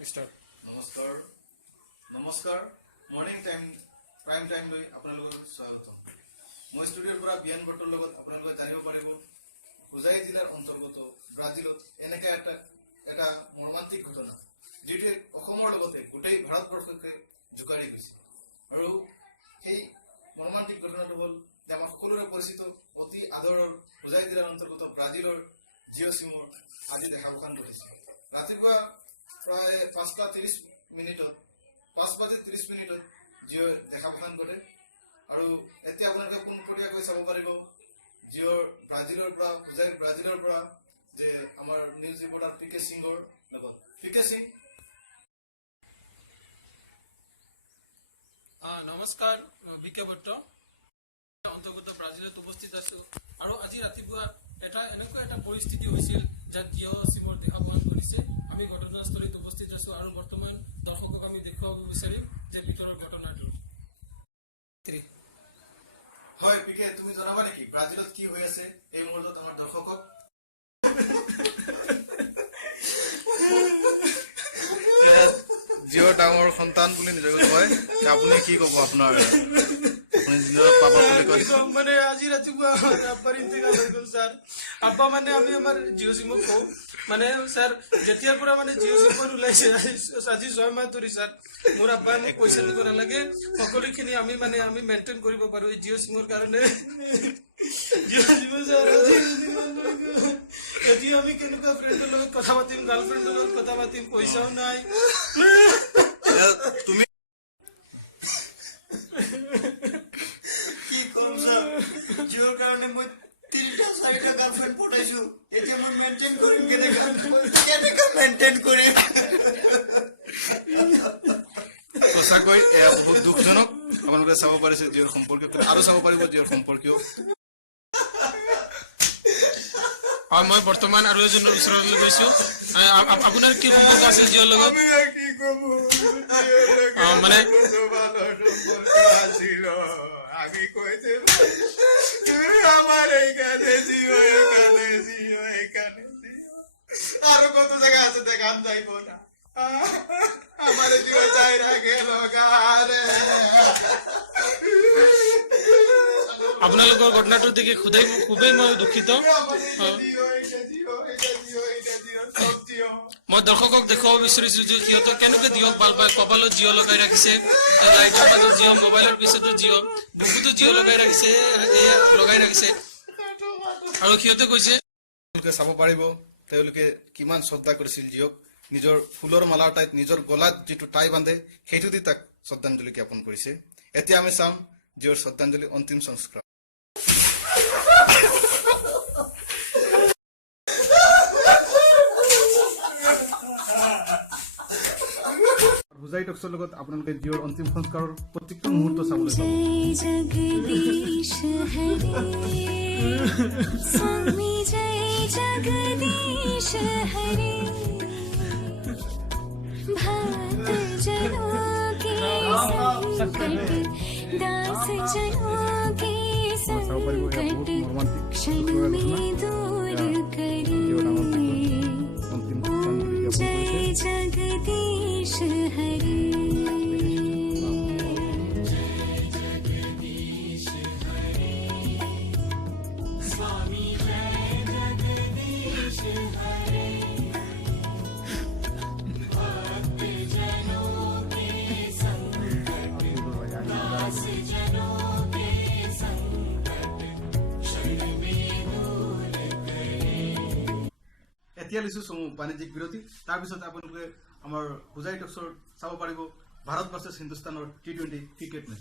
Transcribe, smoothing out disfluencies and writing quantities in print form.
Start. নমস্কাৰ নমস্কাৰ morning time prime time লৈ আপোনালোকক স্বাগতম। মই ষ্টুডিঅ'ৰ পৰা বিয়ান বটৰ লগত আপোনালোকে জানিব পাৰিব হোজাই জিলাৰ অন্তৰ্গত ব্ৰাজিলত এনেকৈ এটা মৰ্মান্তিক ঘটনা, যিটোৱে অসমৰ লগতে গোটেই ভাৰতবৰ্ষকে জোকাৰি গৈছে। আৰু সেই মৰ্মান্তিক ঘটনাটো হ'ল যে আমাৰ সকলোৰে পৰিচিত অতি আদৰৰ হোজাই জিলাৰ অন্তৰ্গত ব্ৰাজিলৰ জিঅ' চিমৰ আজি দেখাবখান ঘটিছে। ৰাতিপুৱা প্ৰায় 5:30 জিঅ'ৰ দেখাবখান ঘটে। আৰু এতিয়া আপোনালোকে পোনপটীয়াকৈ চাব পাৰিব জিঅ'ৰ ব্ৰাজিলৰ পৰা হোজাই ব্ৰাজিলৰ পৰা যে আমাৰ নিউজ ৰিপৰ্টাৰ PK সিঙৰ লগত। PK সিং, নমস্কাৰ। বিকে ভট্ট অন্তৰ্গত ব্ৰাজিলত উপস্থিত আছো। আৰু আজি ৰাতিপুৱা এনেকুৱা এটা পৰিস্থিতি হৈছিল যাত জিঅ' চিমৰ দেখাবখান কৰিছে। আমি ঘটনাস্থলীত উপস্থিত আছো আৰু বৰ্তমান দৰ্শকক আমি দেখুৱাব বিচাৰিম যে ভিতৰৰ ঘটনাটো। হয় PK, তুমি জনাবা নেকি ব্ৰাজিলত কি হৈ আছে এই মুহূৰ্তত আমাৰ দৰ্শকক? জিঅ'ৰ ডাঙৰ সন্তান বুলি নিজকে কয়, আপুনি কি ক'ব? আপোনাৰ পাপা বুলি কয় মানে আজি ৰাতিপুৱা আব্বাৰ ইন্তেকাল হৈ গ'ল ছাৰ। আব্বা মানে আমি আমাৰ জিঅ' চিমক কওঁ মানে ছাৰ, যেতিয়াৰ পৰা মানে জিঅ' চিমখন ওলাইছে আজি 6 মাহ ধৰি ছাৰ মোৰ আব্বাই পইচা দিব নালাগে, সকলোখিনি আমি মেইনটেইন কৰিব পাৰো এই জিঅ' চিমৰ কাৰণে। জিঅ' চিমৰ ছাৰ এতিয়া আমি কেনেকুৱা ফ্ৰেণ্ডৰ লগত কথা পাতিম, গাৰ্লফ্ৰেণ্ডৰ লগত কথা পাতিম, পইচাও নাই। তুমি কি কম ছাৰ, জিঅ'ৰ কাৰণে মই 3-4টা গাৰ্লফ্ৰেণ্ড পঠাইছো। এতিয়া মই মেইনটেইন কৰিম কেনেকৈ মেইনটেইন কৰিম? সঁচাকৈ এয়া বহুত দুখজনক। আপোনালোকে চাব পাৰিছে জিঅ'ৰ সম্পৰ্কীয়, আৰু চাব পাৰিব জিঅ'ৰ সম্পৰ্কীয়। হয়, মই বৰ্তমান আৰু এজনৰ ওচৰলৈ গৈছো। আপোনাৰ কি সম্পৰ্ক আছে জিঅ'ৰ লগত? মানে আমি কৈছে আমার এইখানে জিও, এখানে জিও আরো কত জায়গা আছে দেখান যাইব না। আমার জিও চাই রাখে লোকারে। আপোনালোকৰ ঘটনাটো দেখি খুবেই মই দুখিত। মই দৰ্শকক দেখুৱাব বিচাৰিছো যে সিহঁতক কেনেকৈ জিঅ'ক ভাল পায়। কপালত জিঅ' লগাই ৰাখিছে, লাইটৰ মাজত জিঅ', মোবাইলৰ পিছতো জিঅ', বুকুতো জিঅ' লগাই ৰাখিছে, এয়া লগাই ৰাখিছে। আৰু সিহঁতে কৈছে, তেওঁলোকে চাব পাৰিব তেওঁলোকে কিমান শ্ৰদ্ধা কৰিছিল জিঅ'ক। নিজৰ ফুলৰ মালাৰ ঠাইত নিজৰ গলাত যিটো টাই বান্ধে সেইটো দি তাক শ্ৰদ্ধাঞ্জলি জ্ঞাপন কৰিছে। এতিয়া আমি চাম জিঅ'ৰ শ্ৰদ্ধাঞ্জলি অন্তিম সংস্কাৰ। হোজাই টক্সৰ লগত আপোনালোকে জিঅ'ৰ অন্তিম সংস্কাৰৰ প্ৰত্যেকটো মুহূৰ্ত চাবলৈ পাব। এতিয়া লৈছো চমু বাণিজ্যিক বিৰতি। তাৰপিছত আপোনালোকে আমাৰ হোজাই টক্সৰ চাব পাৰিব ভাৰত ভাৰ্চেছ হিন্দুস্তানৰ T20 ক্ৰিকেট মেচ।